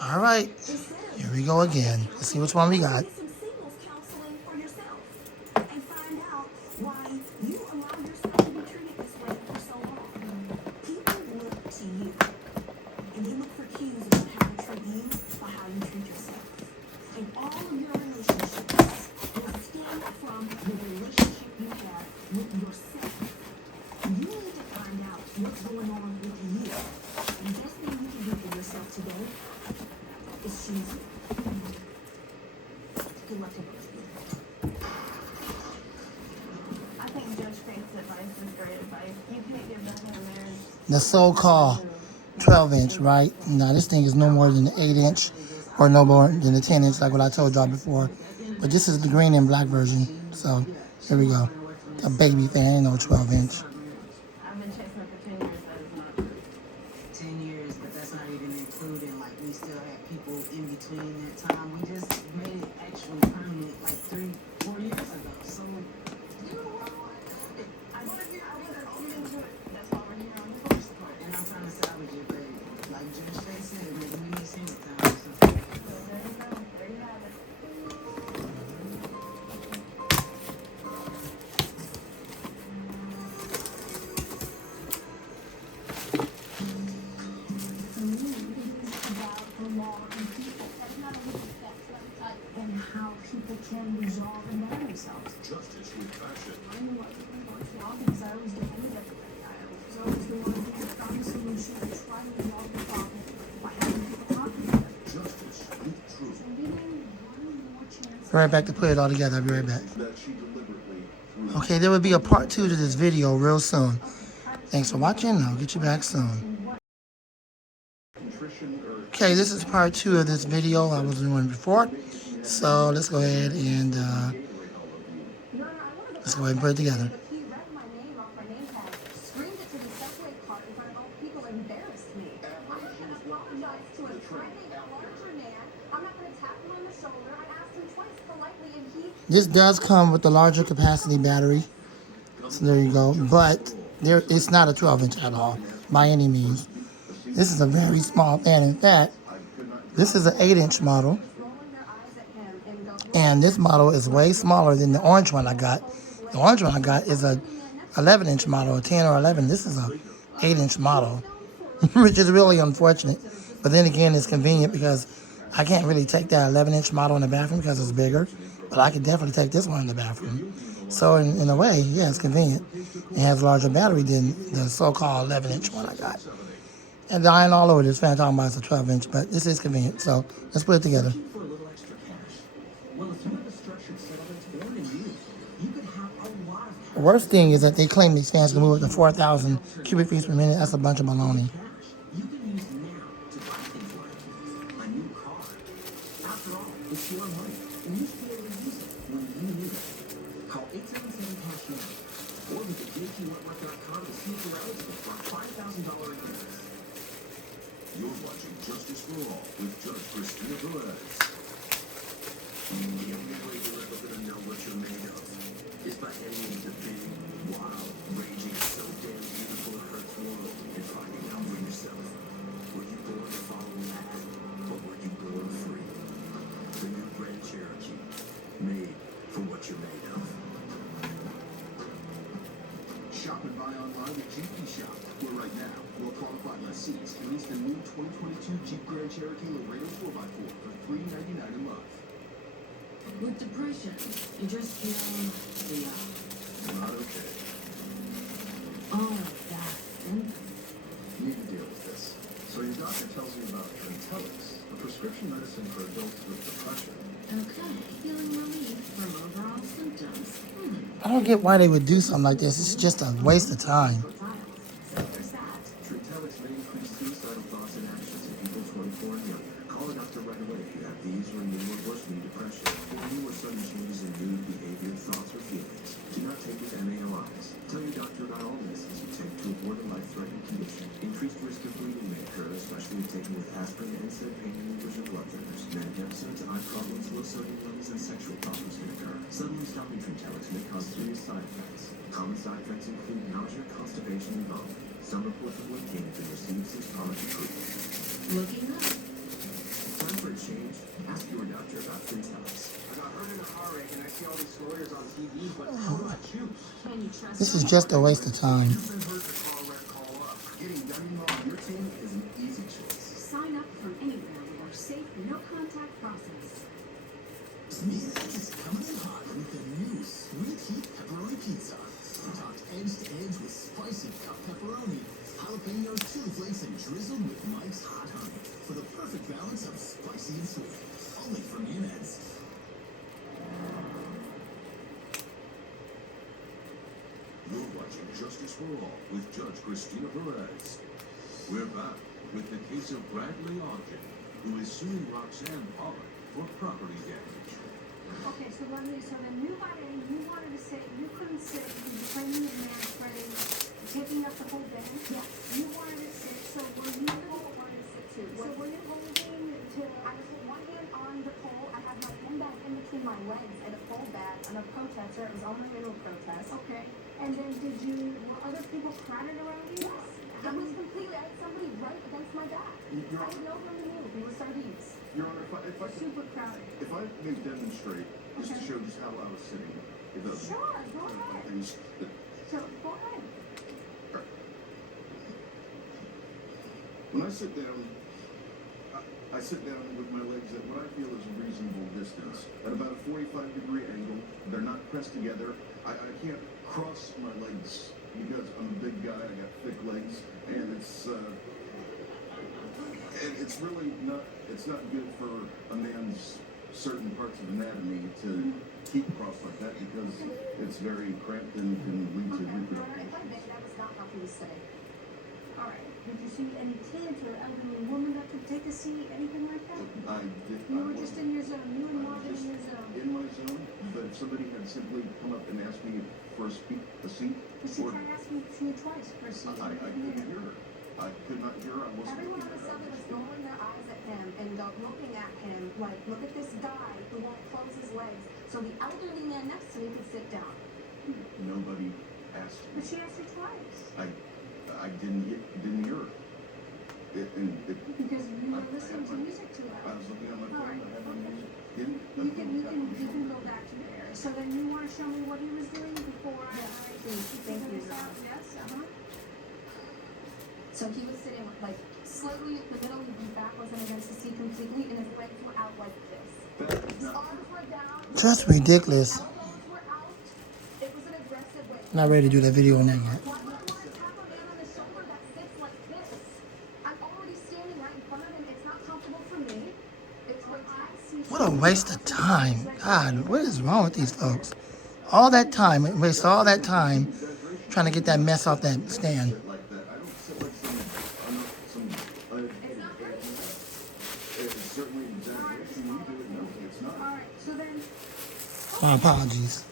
All right, here we go again. Let's see which one we got. The so-called 12-inch, right? Now, this thing is no more than the 8-inch or no more than the 10-inch, like what I told y'all before. But this is the green and black version. So, here we go. A baby fan, ain't no 12-inch. I've been chasing her for 10 years. That is not true. 10 years, but that's not even including, like, we still had people in between that time. We just made it actually permanent, like 3-4 years ago. So, you know what? I want to get into it. That's why we're here on the first part. And I'm trying to salvage it, but like Judge Faye said, maybe we need single time. So, there you go. There you have it. And how people can resolve and know themselves. Justice with passion. I knew what because I always defended everybody. I was always the one who found a solution and tried to resolve the problem by having people talk together. Justice with truth. So giving one more chance. Right back to put it all together. I'll be right back. Okay, there will be a part 2 to this video real soon. Thanks for watching. I'll get you back soon. Okay, this is part 2 of this video I was doing before. So let's go ahead and put it together. He read my name off my name tag, screamed it to the subway car in front of all people, and embarrassed me. I had to apologize to a friendly, larger man. I'm not going to tap him on the shoulder. I asked him twice politely, and he... This does come with the larger capacity battery. So there you go. But it's not a 12-inch at all, by any means. This is a very small fan. In fact, this is an 8-inch model. And this model is way smaller than the orange one I got. The orange one I got is a 11-inch model, a 10 or 11. This is a 8-inch model, which is really unfortunate. But then again, it's convenient because I can't really take that 11-inch model in the bathroom because it's bigger. But I could definitely take this one in the bathroom. So in a way, yeah, it's convenient. It has a larger battery than the so-called 11-inch one I got. And dying all over this fan talking about it's a 12-inch, but this is convenient. So let's put it together. The worst thing is that they claim these fans can move up to 4,000 cubic feet per minute. That's a bunch of baloney. You're watching Justice for All with Judge Christina Perez. The only way you're ever going to know what you're made of is by entering the big, wild, raging, so damn beautiful it hurts world and finding out for yourself. Were you born to follow that, or were you born free? The new Grand Cherokee, made for what you're made of. Shop and buy online with GP Shop, where right now, well-qualified lessees can lease the new 2022 Jeep Grand Cherokee Laredo 4x4 for $399 a month. With depression, you just feel the Not okay. all of that symptoms. You need to deal with this. So your doctor tells you about Trintellix, a prescription medicine for adults with depression. Okay, feeling relief from overall symptoms. I don't get why they would do something like this. It's just a waste of time. Trintellix may increase suicidal thoughts and actions in people 24 and younger. Call a doctor right away if you have these or new or worsening depression, or new or sudden changes in mood, behavior, thoughts, or feelings. Do not take with MAOIs. Tell your doctor about all medicines you take to avoid a life-threatening condition. Increased risk of bleeding may occur, especially if taken with aspirin, NSAID, pain relievers, or blood thinners. Manic episodes, eye problems, low sodium levels, and sexual problems can occur. Suddenly stopping Trintellix may cause serious side effects. Common side effects include nausea, constipation, and vomiting. Some reports of weight gain have been received since product approval. Looking up. Time for a change? Ask your doctor about Free-Tops. I got hurt in a car wreck and I see all these lawyers on TV, but how do I choose? Can you trust This is someone? just a waste of time. You've been hurt in a car wreck, call up. Getting Dunning on your team is an easy choice. Sign up from anywhere with our safe, no-contact process. Music is coming in hot with the new Sweet Heat Pepperoni Pizza. Topped edge to edge with spicy cup pepperoni, jalapenos, chili flakes, and drizzled with Mike's Hot Honey for the perfect balance of spicy and sweet. Only from Uneds. You're watching Justice for All with Judge Christina Perez. We're back with the case of Bradley Ogden, who is suing Roxanne Pollock for property damage. Okay, so then you wanted to say you couldn't sit because you're claiming the man spreading, taking up the whole bed. Yes. You wanted to sit, so were you wanted to sit too? So were you holding to? I was with one hand on the pole. I had my hand back in between my legs and a pole back on a protester. It was on my middle protest. Okay. And then were other people crowded around you? Yes. It was completely, I had somebody right against my back. I had no room to move. We were sardines. Your Honor, if I Super crowded. if I may demonstrate, just to Okay. show just how I was sitting, if those Sure, go ahead. things that So, go ahead. when I sit down, I sit down with my legs at what I feel is a reasonable distance, at about a 45-degree angle. They're not pressed together. I can't cross my legs because I'm a big guy. I got thick legs, and it's really not. It's not good for a man's certain parts of anatomy to keep crossed like that because it's very cramped and can lead to reproductive issues. That was not how he was saying. All right. Did you see any kids or elderly woman that could take a seat, anything like that? You were just in your zone. You and Marvin in your zone. In my zone, but if somebody had simply come up and asked me for a seat, But she or tried asking you twice for a seat. I couldn't hear her. I could not hear her. I wasn't Everyone on looking the at her. subway was rolling their eyes at him and looking at him like, look at this guy who won't close his legs. So the elderly man next to me could sit down. Nobody asked me. But she asked you twice. I didn't hear her. Because you were listening to music too I loud. was looking at my phone. Alright, I had my okay. music in. You can go back to there. So then you want to show me what he was doing before I Thank you. this out? Yes, So he was sitting like slightly in the middle, his back wasn't against the seat completely, and his legs were out like this. That is His not arms were down. Just ridiculous. Elbows were out. It was an aggressive way. Not ready to do that video on that yet. Why would you want to tap a man on the shoulder that sits like this? I'm already standing right in front of him. It's not comfortable for me. It's what I see. What a waste of time. God, what is wrong with these folks? All that time, waste all that time trying to get that mess off that stand. like that. I don't sit like some uneducated agent. It's certainly an exaggeration. You do it. No, it's not. All right. So then, My apologies.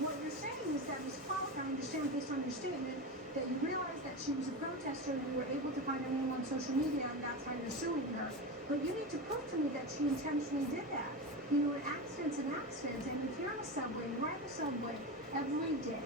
what you're saying is that Ms. Pollock, I understand based on your statement, that you realized that she was a protester and you were able to find anyone on social media and that's how you're suing her. But you need to prove to me that she intentionally did that. You know, an accident's an accident, and if you're on the subway, you ride the subway every day,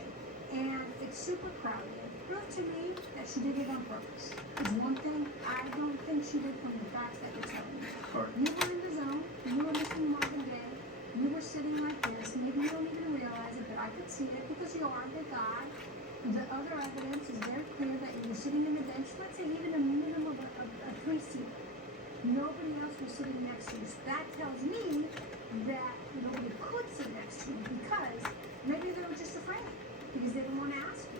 and it's super crowded, prove to me that she did it on purpose. Because one thing I don't think she did from the facts that you're telling me. All right. You were in the zone, you were listening to Marvin Gaye, you were sitting like this, maybe you don't even realize it, but I could see it because you are a big guy. The other evidence is very clear that you were sitting in the bench, let's say even a minimum of a 3-seat. Nobody else was sitting next to you. So that tells me that nobody could sit next to you because maybe they were just afraid because they didn't want to ask you.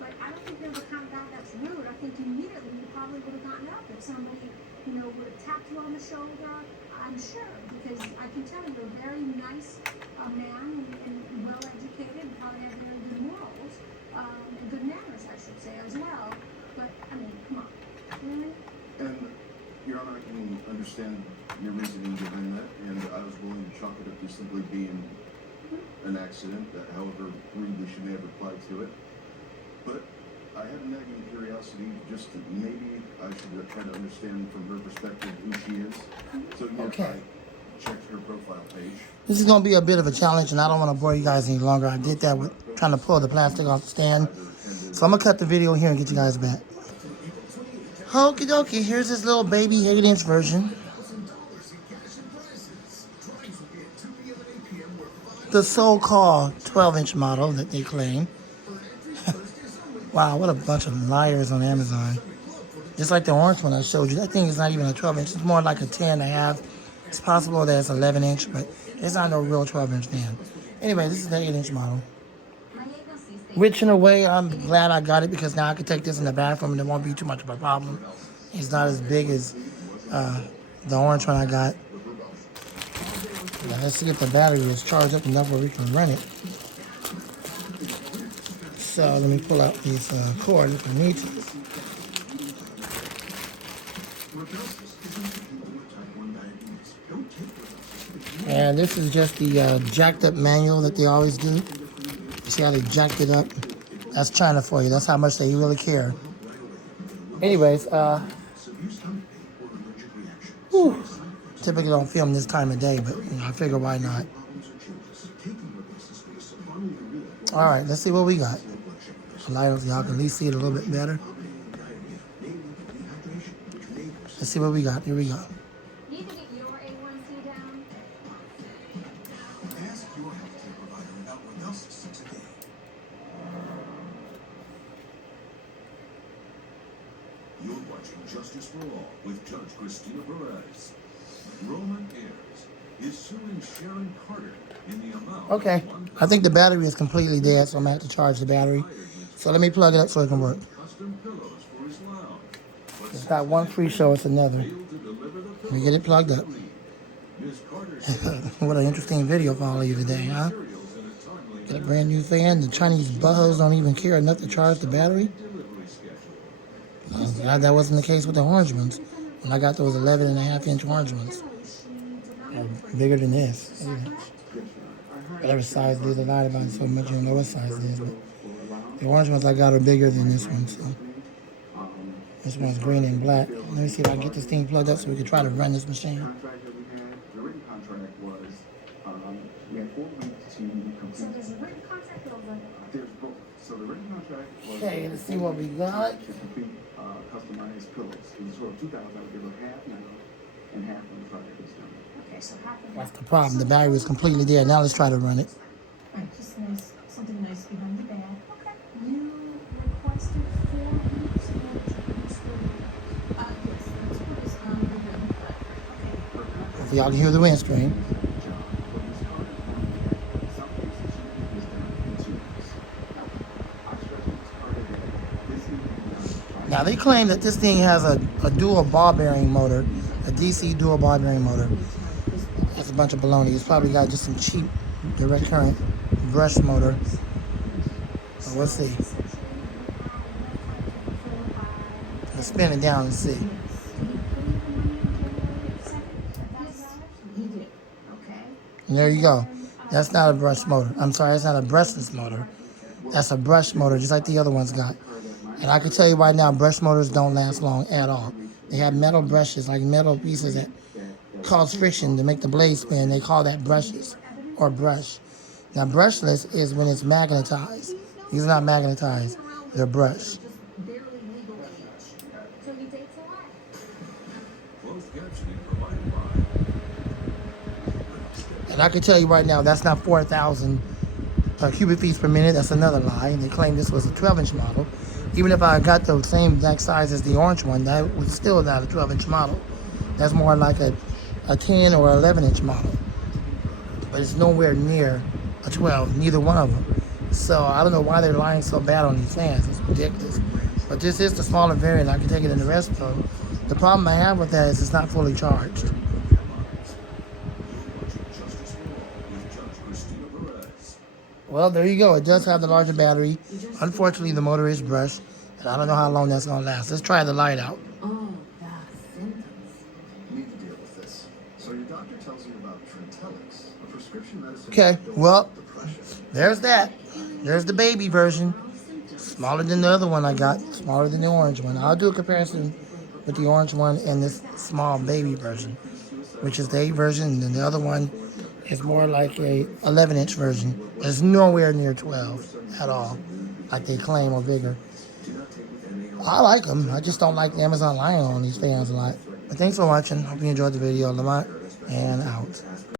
But I don't think they're the kind of guy that's rude. I think immediately you probably would have gotten up if somebody, would have tapped you on the shoulder. I'm sure because I can tell you're a very nice man and well educated, probably have very good morals and good manners, I should say, as well. But I mean, come on, really? And, Your Honor, I can understand your reasoning behind that, and I was willing to chalk it up to simply being an accident, that however rudely she may have replied to it. But I had a nagging curiosity, just that maybe I should try to understand from her perspective who she is. So, yes, Okay. I checked her profile page. This is going to be a bit of a challenge, and I don't want to bore you guys any longer. I did that with trying to pull the plastic off the stand. So I'm going to cut the video here and get you guys back. Okie dokie, here's this little baby 8-inch version. The so-called 12-inch model that they claim. Wow, what a bunch of liars on Amazon. Just like the orange one I showed you. That thing is not even a 12-inch. It's more like a 10.5. It's possible that it's 11-inch, but it's not no real 12-inch fan. Anyway, this is the 8-inch model. Which, in a way, I'm glad I got it because now I can take this in the bathroom and it won't be too much of a problem. It's not as big as the orange one I got. Now, let's see if the battery is charged up enough where we can run it. So let me pull out these cords if we need to. And this is just the jacked up manual that they always do. You see how they jacked it up? That's China for you. That's how much they really care. Anyways, typically don't film this time of day, but I figure why not. All right, let's see what we got. Y'all can at least see it a little bit better. Let's see what we got. Here we go. You need to get your A1C down. Ask your healthcare provider about what else is today. You're watching Justice for All with Judge Christina Perez. Roman Ayers is suing Sharon Carter in the amount Okay, of I think the battery is completely dead, so I'm going to have to charge the battery. So let me plug it up so it can work. custom pillows for his lounge. But It's got one free show, it's another. failed to deliver the Let me get it plugged up. Ms. Carter said What an interesting video for all of you today, huh? materials in a timely Got a brand new fan. The Chinese buttholes don't even care enough to charge the battery. delivery schedule. Glad that wasn't the case with the orange ones. When I got those 11.5-inch orange ones. They're bigger than this. 8-inch. Whatever size it is, I lied about it so much you don't know what size it is. But the orange ones I got are bigger than this one. So this one's green and black. Let me see if I can get this thing plugged up so we can try to run this machine. Contract that we had, the written contract was, we had 4 weeks to So complete. there's a written contract over. There's both. So the written contract was. Okay, let's see what we got. To complete, customized pillows. It was sort of 2,000, I would give her half now and half when the project was done. Okay, so half of That's the problem. The battery was completely dead. Now let's try to run it. Right, just nice, something nice behind the bag. Okay. You requested 4 weeks or just 3 weeks? Yes, that's what is on the written contract. Okay. If y'all can hear the wind stream. Job for Ms. Carter. Some cases she can get this done in 2 weeks. I stress with Ms. Carter that this needs to be done. Now they claim that this thing has a dual ball bearing motor, a DC dual ball bearing motor. That's a bunch of baloney. It's probably got just some cheap direct current brush motor. So we'll see. Let's spin it down and see. He did. Okay. And there you go. That's not a brush motor. I'm sorry, that's not a brushless motor. That's a brush motor, just like the other ones got. And I can tell you right now, brush motors don't last long at all. They have metal brushes, like metal pieces that cause friction to make the blade spin. They call that brushes or brush. Now, brushless is when it's magnetized. These are not magnetized. They're brushed. Barely legal age. So you date for what? Closed captioning provided by And I can tell you right now, that's not 4,000 cubic feet per minute. That's another lie. They claim this was a 12-inch model. Even if I got the same exact size as the orange one, that was still not a 12-inch model. That's more like a 10 or 11-inch model. But it's nowhere near a 12, neither one of them. So I don't know why they're lying so bad on these fans. It's ridiculous. But this is the smaller variant. I can take it in the rest of them. The problem I have with that is it's not fully charged. Justice for All with Judge Christina Perez. Well, there you go. It does have the larger battery. Unfortunately, the motor is brushed. And I don't know how long that's going to last. Let's try the light out. Oh, the symptoms. You need to deal with this. So your doctor tells you about Trintellix, a prescription medicine. Okay, that builds well, up depression. there's that. There's the baby version. Smaller than the other one I got. Smaller than the orange one. I'll do a comparison with the orange one and this small baby version, which is the 8 version. And then the other one is more like a 11-inch version. It's nowhere near 12 at all, like they claim, or bigger. I like them. I just don't like Amazon lying on these fans a lot. But thanks for watching. Hope you enjoyed the video. Lamont and out.